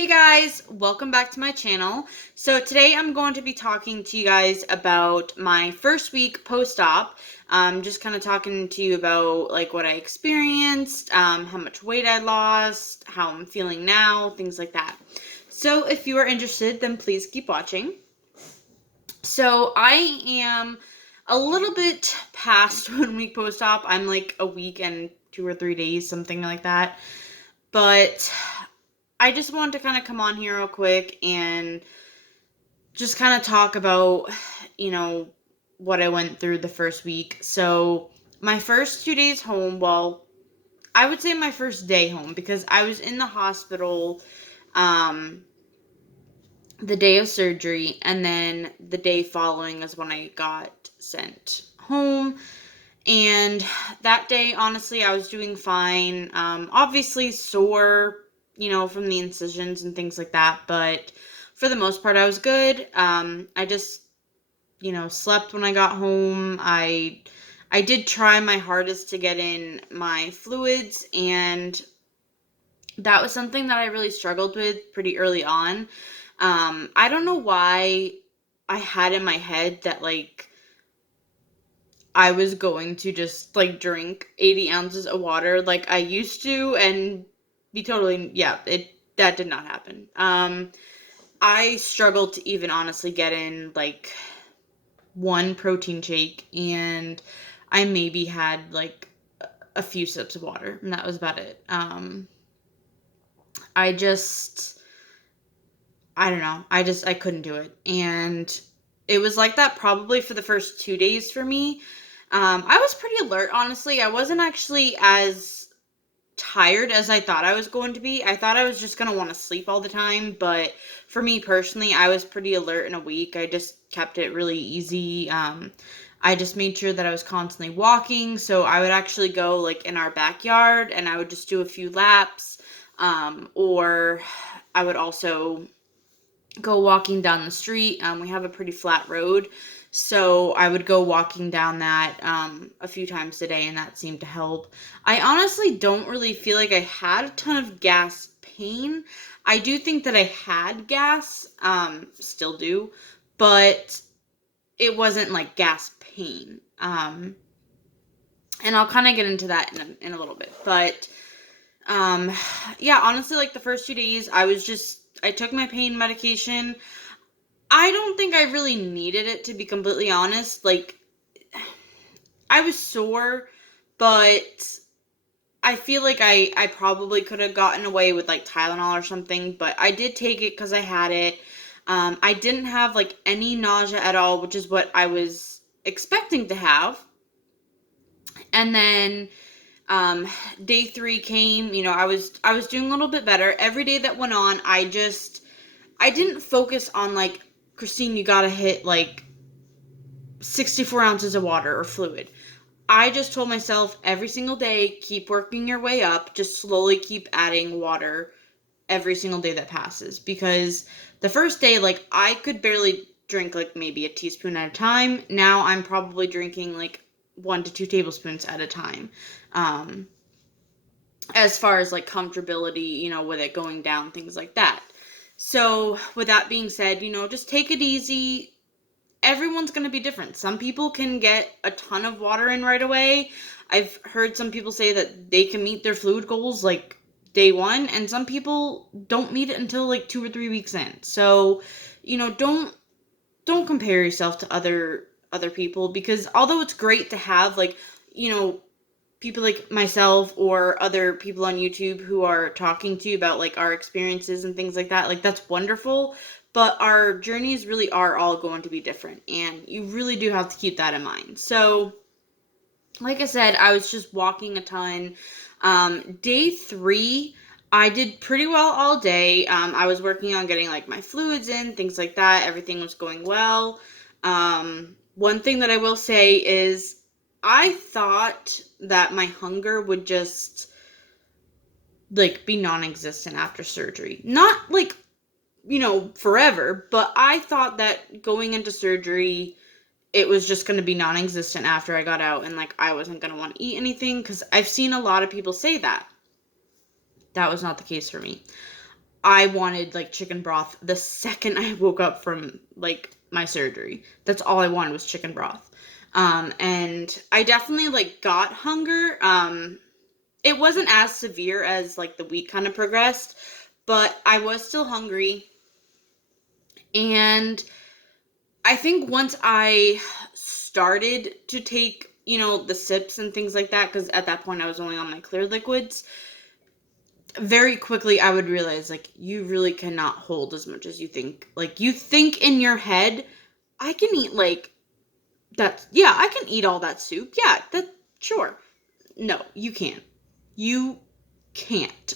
Hey guys, welcome back to my channel. So today I'm going to be talking to you guys about my first week post-op. Just kind of talking to you about like what I experienced, how much weight I lost, how I'm feeling now, things like that. So if you are interested, then please keep watching. So I am a little bit past 1 week post-op. I'm like a week and 2 or 3 days, something like that. But I just wanted to kind of come on here real quick and just kind of talk about, what I went through the first week. So, my first 2 days home, well, I would say my first day home because I was in the hospital um, the day of surgery, and then the day following is when I got sent home. And that day, honestly, I was doing fine. Obviously sore, from the incisions and things like that. But for the most part, I was good. I just, slept when I got home. I did try my hardest to get in my fluids, and that was something that I really struggled with pretty early on. I don't know why I had in my head that, like, I was going to just like drink 80 ounces of water like I used to and be totally, yeah, that did not happen. I struggled to even honestly get in like one protein shake, and I maybe had like a few sips of water, and that was about it. I just, I don't know. I couldn't do it. And it was like that probably for the first 2 days for me. I was pretty alert, honestly. I wasn't actually as tired as I thought I was going to be. I thought I was just going to want to sleep all the time. But for me personally, I was pretty alert in a week. I just kept it really easy. I just made sure that I was constantly walking. So I would actually go like in our backyard and I would just do a few laps. Or I would also go walking down the street. We have a pretty flat road, so I would go walking down that a few times a day, and that seemed to help. I honestly don't really feel like I had a ton of gas pain. I do think that I had gas, still do, but it wasn't like gas pain. And I'll kind of get into that in a little bit, but um, yeah, honestly, like the first 2 days, I took my pain medication. I don't think I really needed it, to be completely honest. Like, I was sore, but I feel like I probably could have gotten away with like Tylenol or something, but I did take it because I had it. I didn't have like any nausea at all, which is what I was expecting to have. And then um day 3 came. I was doing a little bit better every day that went on. I didn't focus on like, Christine, you gotta hit like 64 ounces of water or fluid. I just told myself every single day, keep working your way up, just slowly keep adding water every single day that passes. Because the first day, like, I could barely drink like maybe a teaspoon at a time. Now I'm probably drinking like 1 to 2 tablespoons at a time. Um, as far as like comfortability, with it going down, things like that. So, with that being said, just take it easy. Everyone's going to be different. Some people can get a ton of water in right away. I've heard some people say that they can meet their fluid goals like day one, and some people don't meet it until like 2 or 3 weeks in. So, don't compare yourself to other people, because although it's great to have like, people like myself or other people on YouTube who are talking to you about like our experiences and things like that, like that's wonderful, but our journeys really are all going to be different, and you really do have to keep that in mind. So, like I said, I was just walking a ton. Day 3, I did pretty well all day. I was working on getting like my fluids in, things like that. Everything was going well. One thing that I will say is I thought that my hunger would just like be non-existent after surgery. Not like, forever, but I thought that going into surgery, it was just going to be non-existent after I got out, and like I wasn't going to want to eat anything, because I've seen a lot of people say that. That was not the case for me. I wanted like chicken broth the second I woke up from like my surgery. That's all I wanted was chicken broth. And I definitely like got hunger. It wasn't as severe as like the week kind of progressed, but I was still hungry. And I think once I started to take, the sips and things like that, because at that point I was only on my clear liquids, very quickly I would realize, like, you really cannot hold as much as you think. Like, you think in your head, I can eat, like, that, yeah, I can eat all that soup. Yeah, sure. No, you can't. You can't.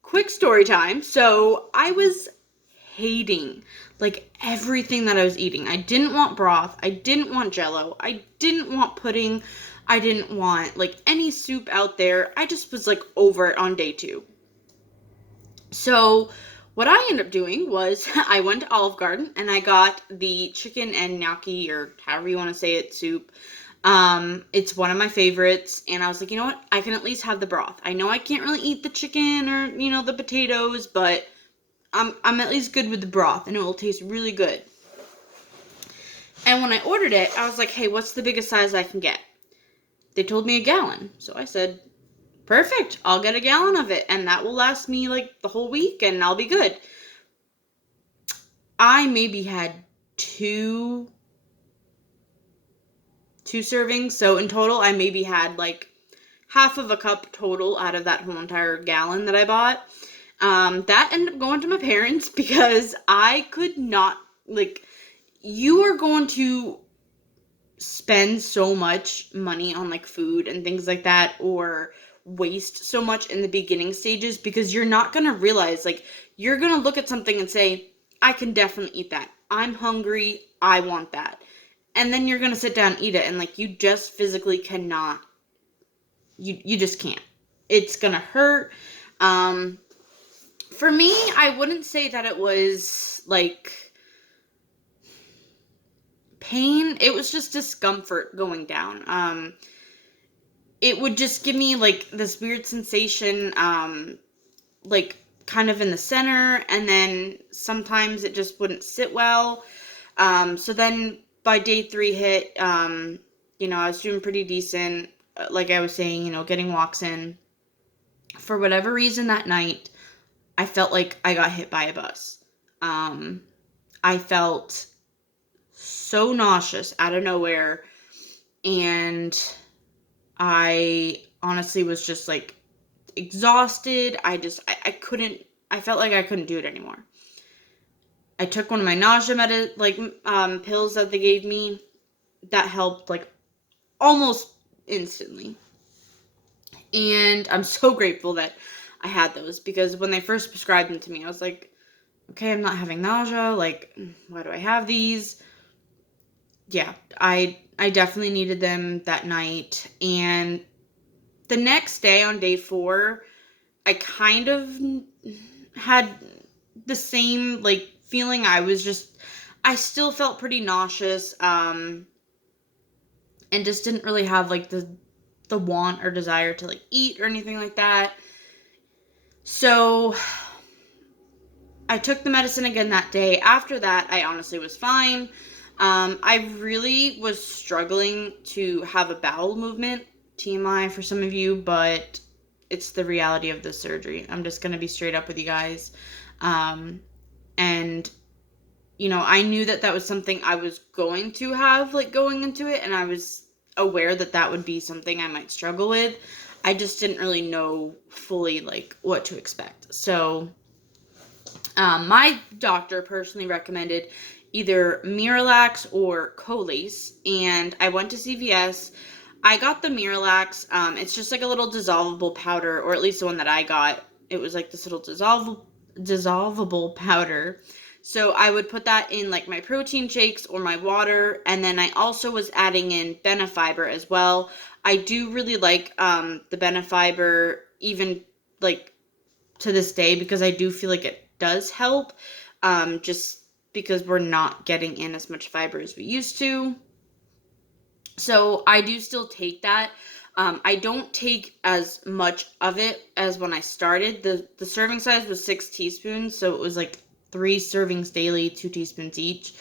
Quick story time. So, I was hating, like, everything that I was eating. I didn't want broth. I didn't want Jello. I didn't want pudding. I didn't want, like, any soup out there. I just was, like, over it on day 2. So what I ended up doing was I went to Olive Garden and I got the chicken and gnocchi, or however you want to say it, soup. It's one of my favorites, and I was like, you know what? I can at least have the broth. I know I can't really eat the chicken or, the potatoes, but I'm at least good with the broth, and it will taste really good. And when I ordered it, I was like, hey, what's the biggest size I can get? They told me a gallon. So I said, perfect, I'll get a gallon of it, and that will last me like the whole week, and I'll be good. I maybe had two servings, so in total I maybe had like half of a cup total out of that whole entire gallon that I bought. That ended up going to my parents because I could not, like, you are going to spend so much money on like food and things like that, or waste so much in the beginning stages, because you're not going to realize, like, you're going to look at something and say, I can definitely eat that. I'm hungry. I want that. And then you're going to sit down and eat it, and like, you just physically cannot, you just can't. It's going to hurt. For me, I wouldn't say that it was like pain. It was just discomfort going down. It would just give me like this weird sensation, like kind of in the center, and then sometimes it just wouldn't sit well. So then by day 3 hit, I was doing pretty decent. Like I was saying, getting walks in. For whatever reason that night, I felt like I got hit by a bus. I felt so nauseous out of nowhere, and I honestly was just like exhausted. I couldn't, I felt like I couldn't do it anymore. I took one of my nausea pills that they gave me. That helped like almost instantly. And I'm so grateful that I had those, because when they first prescribed them to me, I was like, okay, I'm not having nausea. Like, why do I have these? Yeah, I definitely needed them that night. And the next day, on day 4, I kind of had the same like feeling. I still felt pretty nauseous, and just didn't really have like the want or desire to like eat or anything like that. So I took the medicine again that day. After that, I honestly was fine. I really was struggling to have a bowel movement. TMI for some of you, but it's the reality of the surgery. I'm just going to be straight up with you guys. And, I knew that was something I was going to have, like, going into it, and I was aware that would be something I might struggle with. I just didn't really know fully, like, what to expect. So, my doctor personally recommended either Miralax or Colace, and I went to CVS. I got the Miralax. It's just like a little dissolvable powder, or at least the one that I got. It was like this little dissolvable powder. So I would put that in like my protein shakes or my water, and then I also was adding in Benefiber as well. I do really like the Benefiber, even like to this day, because I do feel like it does help, just because we're not getting in as much fiber as we used to. So I do still take that. I don't take as much of it as when I started. The serving size was 6 teaspoons, so it was like 3 servings daily, 2 teaspoons each.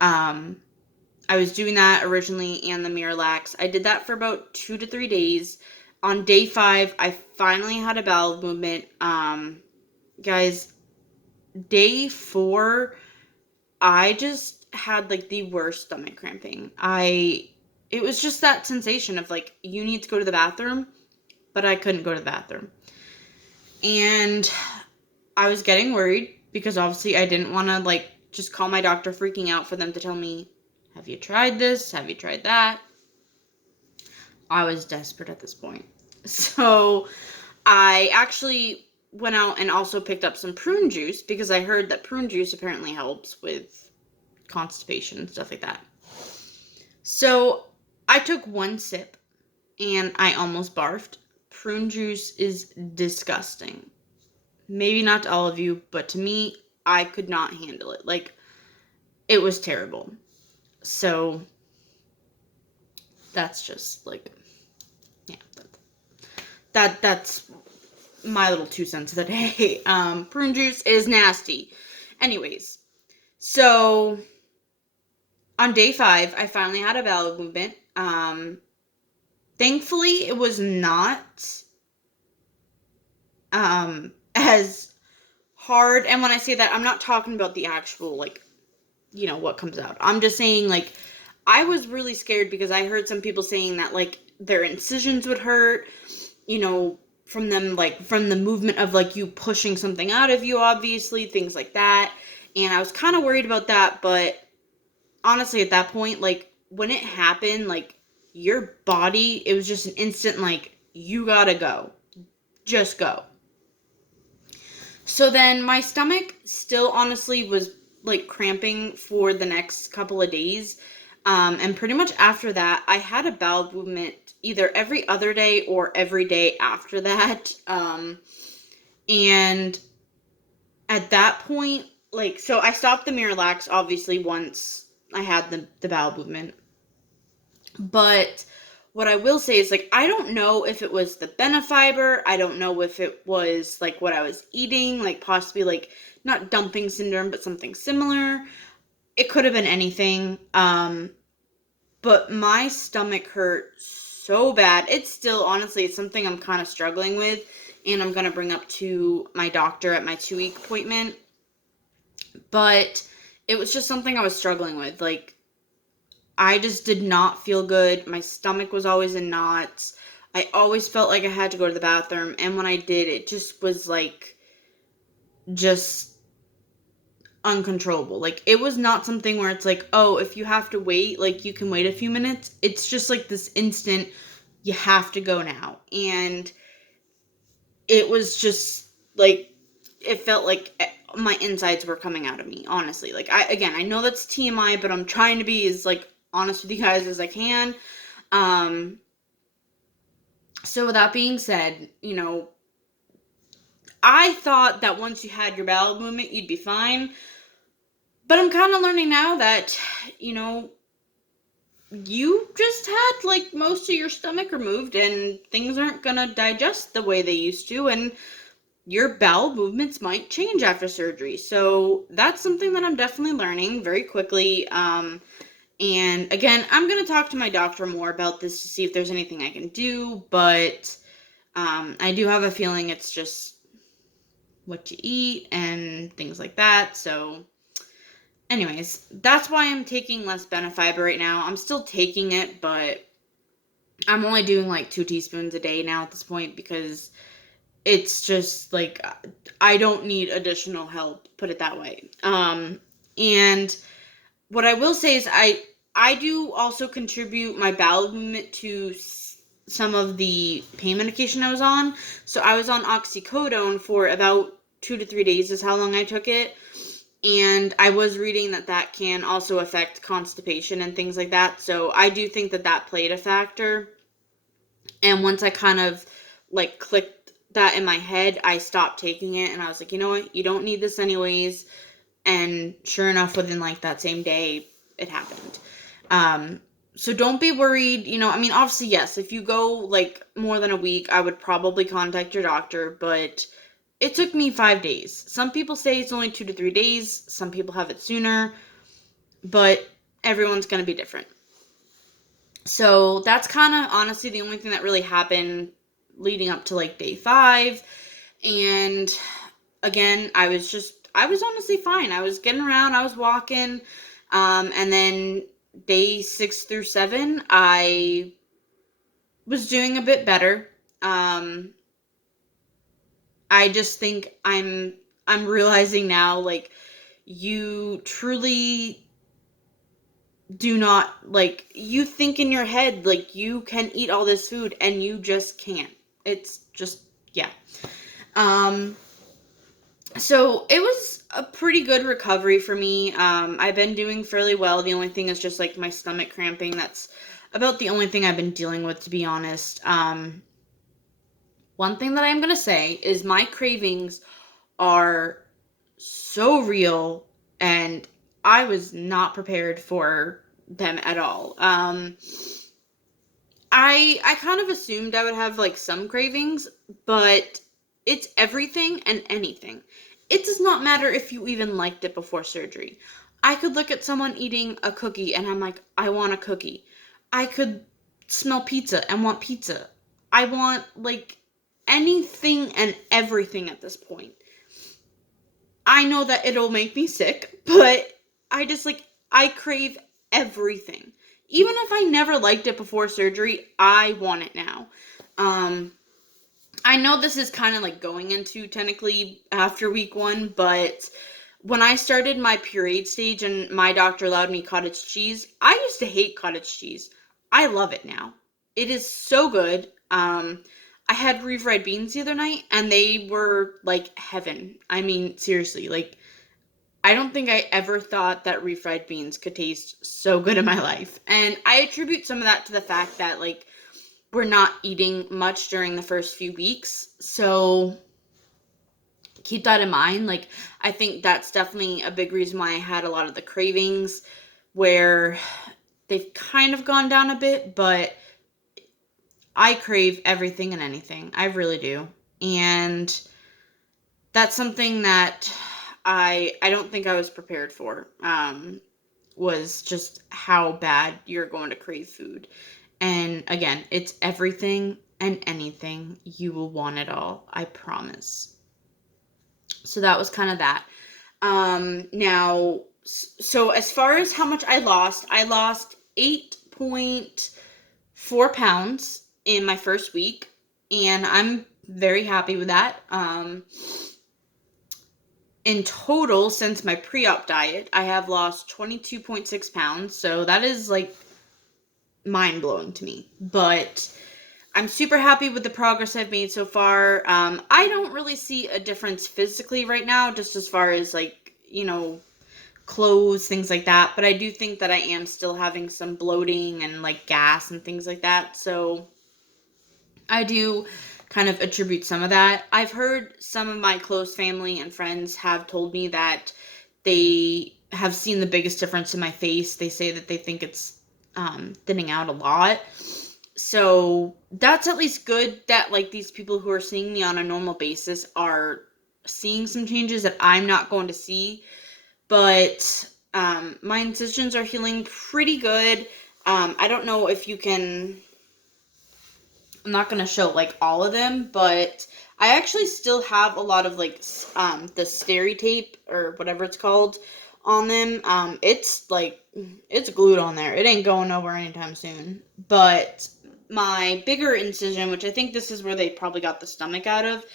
I was doing that originally and the Miralax. I did that for about 2 to 3 days. On day 5, I finally had a bowel movement. Guys, day 4, I just had like the worst stomach cramping. It was just that sensation of like, you need to go to the bathroom, but I couldn't go to the bathroom. And I was getting worried because obviously I didn't want to like just call my doctor freaking out for them to tell me, have you tried this? Have you tried that? I was desperate at this point. So I actually went out and also picked up some prune juice because I heard that prune juice apparently helps with constipation and stuff like that. So I took 1 sip and I almost barfed. Prune juice is disgusting. Maybe not to all of you, but to me, I could not handle it. Like, it was terrible. So that's just like, yeah, that's my little 2 cents of the day. Prune juice is nasty. Anyways, so on day 5, I finally had a bowel movement. Thankfully, it was not as hard. And when I say that, I'm not talking about the actual, like, what comes out. I'm just saying, like, I was really scared because I heard some people saying that, like, their incisions would hurt, from them, like, from the movement of, like, you pushing something out of you, obviously, things like that. And I was kind of worried about that, but honestly, at that point, like, when it happened, like, your body, it was just an instant, like, you gotta go. Just go. So then my stomach still honestly was, like, cramping for the next couple of days. And pretty much after that, I had a bowel movement either every other day or every day after that. And at that point, like, so I stopped the Miralax, obviously, once I had the bowel movement. But what I will say is, like, I don't know if it was the Benefiber. I don't know if it was, like, what I was eating, like, possibly, like, not dumping syndrome, but something similar. It could have been anything. But my stomach hurt so bad. It's still, honestly, it's something I'm kind of struggling with, and I'm going to bring up to my doctor at my 2-week appointment. But it was just something I was struggling with. Like, I just did not feel good. My stomach was always in knots. I always felt like I had to go to the bathroom. And when I did, it just was like, just uncontrollable. Like, it was not something where it's like, oh, if you have to wait, like, you can wait a few minutes. It's just like this instant, you have to go now. And it was just like, it felt like my insides were coming out of me, honestly. Like, I know that's TMI, but I'm trying to be as, like, honest with you guys as I can. So with that being said, I thought that once you had your bowel movement, you'd be fine. But I'm kind of learning now that, you just had, like, most of your stomach removed and things aren't gonna digest the way they used to, and your bowel movements might change after surgery. So that's something that I'm definitely learning very quickly. And again, I'm going to talk to my doctor more about this to see if there's anything I can do, but I do have a feeling it's just what you eat and things like that. So anyways, that's why I'm taking less Benefiber right now. I'm still taking it, but I'm only doing like 2 teaspoons a day now at this point because it's just like, I don't need additional help, put it that way. And what I will say is I do also contribute my bowel movement to some of the pain medication I was on. So I was on oxycodone for about 2 to 3 days is how long I took it. And I was reading that can also affect constipation and things like that. So I do think that played a factor. And once I kind of, like, clicked that in my head, I stopped taking it. And I was like, you know what? You don't need this anyways. And sure enough, within, like, that same day, it happened. So don't be worried, I mean, obviously, yes, if you go like more than a week, I would probably contact your doctor, but it took me 5 days. Some people say it's only 2 to 3 days. Some people have it sooner, but everyone's going to be different. So that's kind of honestly the only thing that really happened leading up to like day 5. And again, I was honestly fine. I was getting around, I was walking. And then day 6 through 7, I was doing a bit better. I just think I'm realizing now, like, you truly do not, like, you think in your head, like, you can eat all this food and you just can't. It's just, yeah. So it was a pretty good recovery for me. I've been doing fairly well. The only thing is just like my stomach cramping. That's about the only thing I've been dealing with, to be honest. One thing that I'm going to say is my cravings are so real, and I was not prepared for them at all. I kind of assumed I would have like some cravings, but it's everything and anything. It does not matter if you even liked it before surgery. I could look at someone eating a cookie and I'm like, I want a cookie. I could smell pizza and want pizza. I want like anything and everything at this point. I know that it'll make me sick, but I crave everything. Even if I never liked it before surgery, I want it now. I know this is kind of like going into technically after week 1, but when I started my pureed stage and my doctor allowed me cottage cheese, I used to hate cottage cheese. I love it now. It is so good. I had refried beans the other night and they were like heaven. I mean, seriously, like, I don't think I ever thought that refried beans could taste so good in my life. And I attribute some of that to the fact that, like, we're not eating much during the first few weeks. So keep that in mind. Like, I think that's definitely a big reason why I had a lot of the cravings, where they've kind of gone down a bit, but I crave everything and anything. I really do. And that's something that I don't think I was prepared for. Was just how bad you're going to crave food. And again, it's everything and anything. You will want it all. I promise. So that was kind of that. Now, so as far as how much I lost 8.4 pounds in my first week. And I'm very happy with that. In total, since my pre-op diet, I have lost 22.6 pounds. So that is like mind-blowing to me. But I'm super happy with the progress I've made so far. I don't really see a difference physically right now, just as far as like, clothes, things like that. But I do think that I am still having some bloating and like gas and things like that. So I do kind of attribute some of that. I've heard some of my close family and friends have told me that they have seen the biggest difference in my face. They say that they think it's thinning out a lot. So that's at least good that like these people who are seeing me on a normal basis are seeing some changes that I'm not going to see. But my incisions are healing pretty good. I don't know if you can... I'm not going to show like all of them, but I actually still have a lot of like the steri tape or whatever it's called on them. It's like, it's glued on there. It ain't going nowhere anytime soon. But my bigger incision, which I think this is where they probably got the stomach out of,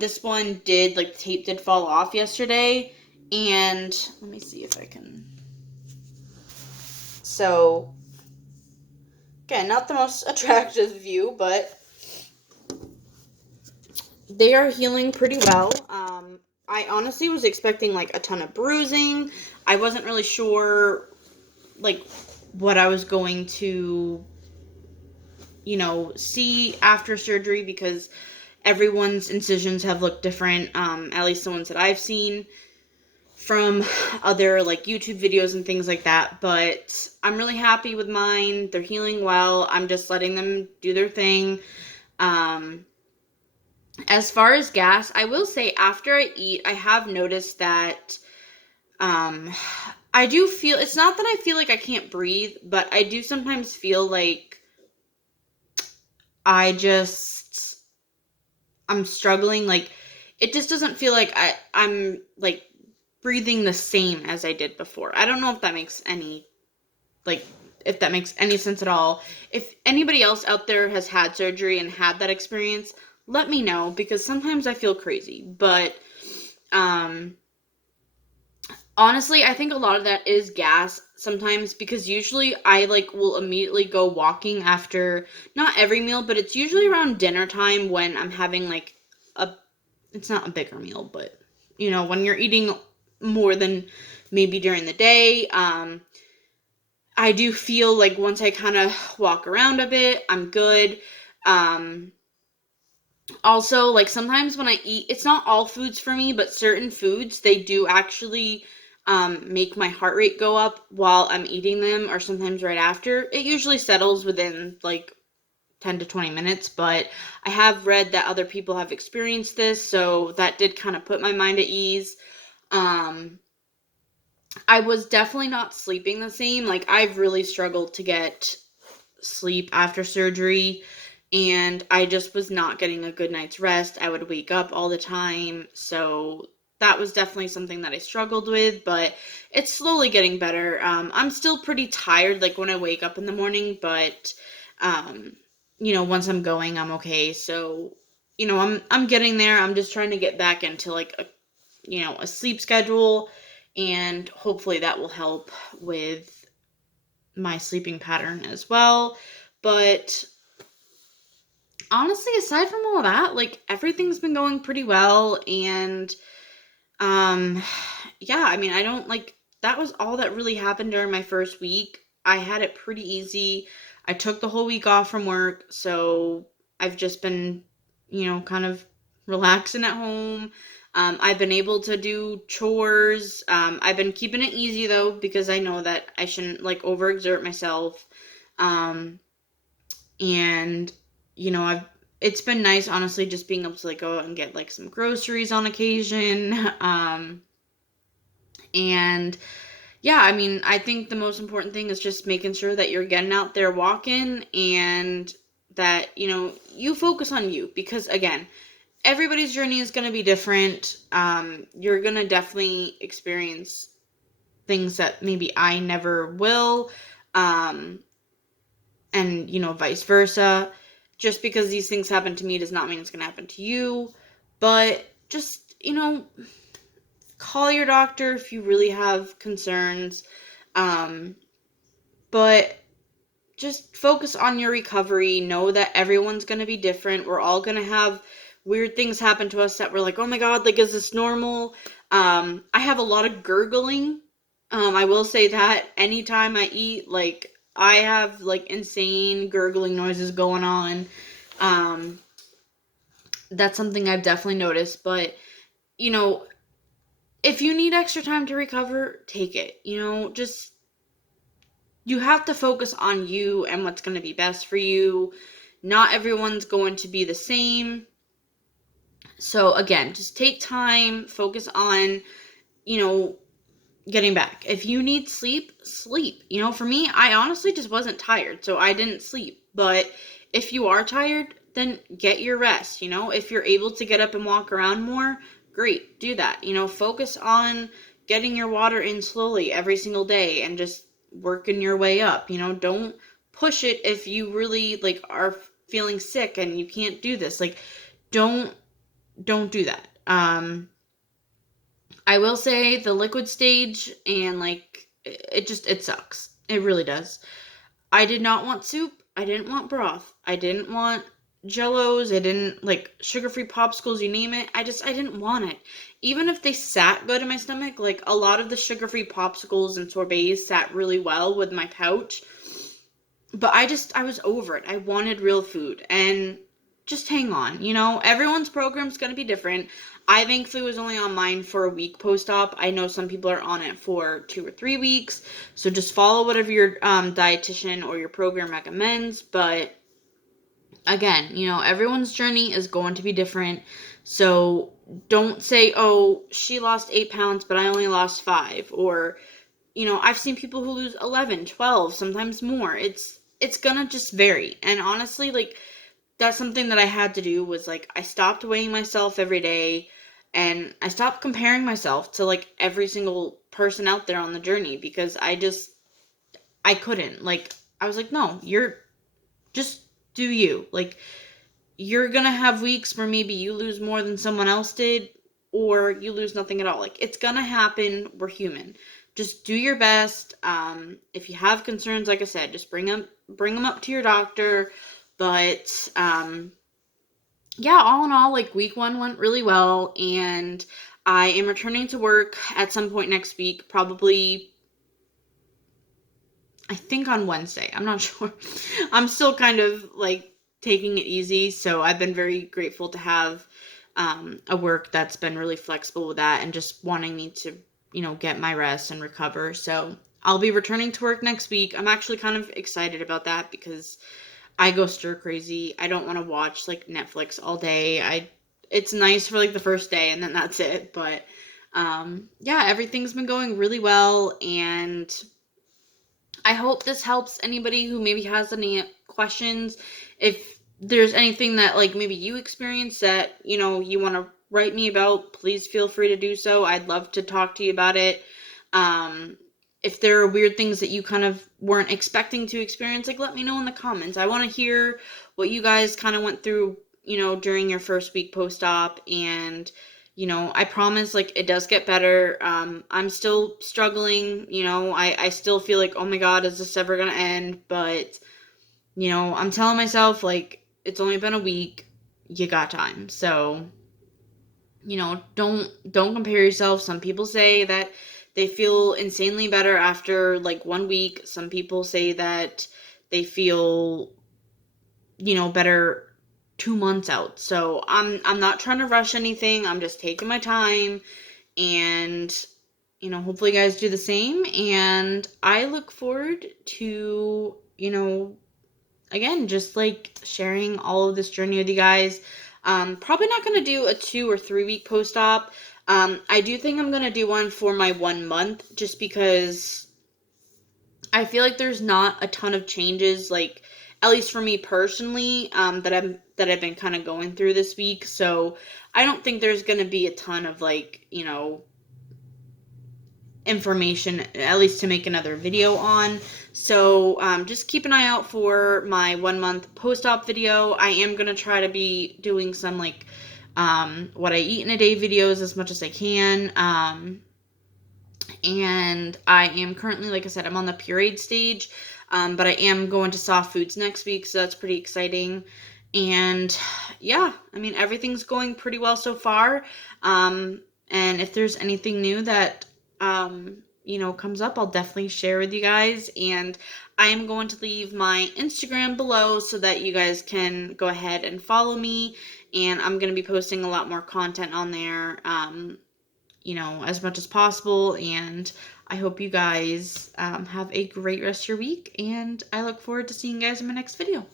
this one did, like, the tape did fall off yesterday. And let me see if I can... So, again, not the most attractive view, but they are healing pretty well. I honestly was expecting, like, a ton of bruising. I wasn't really sure, like, what I was going to, see after surgery, because everyone's incisions have looked different, at least the ones that I've seen. from other like YouTube videos and things like that, but I'm really happy with mine. They're healing well. I'm just letting them do their thing. As far as gas, I will say after I eat, I have noticed that um, I do feel, it's not that I feel like I can't breathe, but I do sometimes feel like I just, I'm struggling. Like, it just doesn't feel like I'm like breathing the same as I did before. I don't know if that makes any, like, if that makes any sense at all. If anybody else out there has had surgery and had that experience, let me know, because sometimes I feel crazy. But, honestly, I think a lot of that is gas sometimes, because usually I like will immediately go walking after, not every meal, but it's usually around dinner time when I'm having like a, it's not a bigger meal, but you know, when you're eating more than maybe during the day, I do feel like once I kind of walk around a bit, I'm good. Um, Also, like sometimes when I eat, it's not all foods for me, but certain foods, they do actually make my heart rate go up while I'm eating them, or sometimes right after. It usually settles within like 10 to 20 minutes, but I have read that other people have experienced this, so that did kind of put my mind at ease. Um, I was definitely not sleeping the same. Like, I've really struggled to get sleep after surgery, and I just was not getting a good night's rest. I would wake up all the time. So that was definitely something that I struggled with, but it's slowly getting better. I'm still pretty tired like when I wake up in the morning, but um you know, once I'm going, I'm okay. So, you know, I'm getting there. I'm just trying to get back into like a, you know, a sleep schedule, and hopefully that will help with my sleeping pattern as well. But honestly, aside from all that, like everything's been going pretty well. And um yeah, I mean, I don't like, that was all that really happened during my first week. I had it pretty easy. I took the whole week off from work, so I've just been, you know, kind of relaxing at home. I've been able to do chores. I've been keeping it easy though, because I know that I shouldn't like overexert myself. Um, and you know, I've, it's been nice honestly just being able to like go out and get like some groceries on occasion. And yeah, I mean, I think the most important thing is just making sure that you're getting out there walking, and that, you know, you focus on you, because again, everybody's journey is going to be different. You're going to definitely experience things that maybe I never will. Um, and, you know, vice versa. Just because these things happen to me does not mean it's going to happen to you. But just, you know, call your doctor if you really have concerns. Um, but just focus on your recovery. Know that everyone's going to be different. We're all going to have weird things happen to us that we're like, oh my God, like, is this normal? I have a lot of gurgling. I will say that anytime I eat, like, I have like insane gurgling noises going on. Um, that's something I've definitely noticed. But, you know, if you need extra time to recover, take it. You know, just, you have to focus on you and what's going to be best for you. Not everyone's going to be the same. So again, just take time, focus on, you know, getting back. If you need sleep, sleep. You know, for me, I honestly just wasn't tired, so I didn't sleep. But if you are tired, then get your rest. You know, if you're able to get up and walk around more, great, do that. You know, focus on getting your water in slowly every single day and just working your way up. You know, don't push it if you really like are feeling sick and you can't do this. Like, don't do that. I will say the liquid stage, and like it just, it sucks. It really does. I did not want soup. I didn't want broth. I didn't want jellos. I didn't like sugar-free popsicles, you name it. I didn't want it. Even if they sat good in my stomach, like a lot of the sugar-free popsicles and sorbets sat really well with my pouch. But I was over it. I wanted real food. And just hang on. You know, everyone's program's going to be different. I thankfully was only on mine for a week post-op. I know some people are on it for 2 or 3 weeks. So just follow whatever your dietitian or your program recommends. But again, you know, everyone's journey is going to be different. So don't say, oh, she lost 8 pounds, but I only lost 5. Or, you know, I've seen people who lose 11, 12, sometimes more. It's gonna just vary. And honestly, like, that's something that I had to do was, like, I stopped weighing myself every day, and I stopped comparing myself to, like, every single person out there on the journey, because I couldn't. Like, I was like, no, just do you. Like, you're gonna have weeks where maybe you lose more than someone else did, or you lose nothing at all. Like, it's gonna happen. We're human. Just do your best. If you have concerns, like I said, just bring them up to your doctor. But yeah, all in all, like, week 1 went really well, and I am returning to work at some point next week, probably, I think, on Wednesday. I'm not sure. I'm still kind of, like, taking it easy, so I've been very grateful to have a work that's been really flexible with that and just wanting me to, you know, get my rest and recover. So I'll be returning to work next week. I'm actually kind of excited about that because I go stir crazy. I don't want to watch, like, Netflix all day. It's nice for, like, the first day, and then that's it. But yeah, everything's been going really well, and I hope this helps anybody who maybe has any questions. If there's anything that, like, maybe you experience that, you know, you want to write me about, please feel free to do so. I'd love to talk to you about it. If there are weird things that you kind of weren't expecting to experience, like, let me know in the comments. I want to hear what you guys kind of went through, you know, during your first week post-op. And, you know, I promise, like, it does get better. I'm still struggling, you know, I still feel like, oh my God, is this ever gonna end? But, you know, I'm telling myself, like, it's only been a week, you got time. So, you know, don't compare yourself. Some people say that they feel insanely better after, like, 1 week. Some people say that they feel, you know, better 2 months out. So I'm not trying to rush anything. I'm just taking my time, and, you know, hopefully you guys do the same. And I look forward to, you know, again, just, like, sharing all of this journey with you guys. Probably not going to do a 2 or 3 week post-op. I do think I'm going to do one for my 1 month, just because I feel like there's not a ton of changes, like, at least for me personally, that I've been kind of going through this week. So I don't think there's going to be a ton of, like, you know, information, at least to make another video on. So just keep an eye out for my 1 month post-op video. I am going to try to be doing some, like, what I eat in a day videos as much as I can. And I am currently, like I said, I'm on the pureed stage, but I am going to soft foods next week, so that's pretty exciting. And yeah, I mean, everything's going pretty well so far. And if there's anything new that, you know, comes up, I'll definitely share with you guys. And I am going to leave my Instagram below so that you guys can go ahead and follow me. And I'm going to be posting a lot more content on there, you know, as much as possible. And I hope you guys have a great rest of your week. And I look forward to seeing you guys in my next video.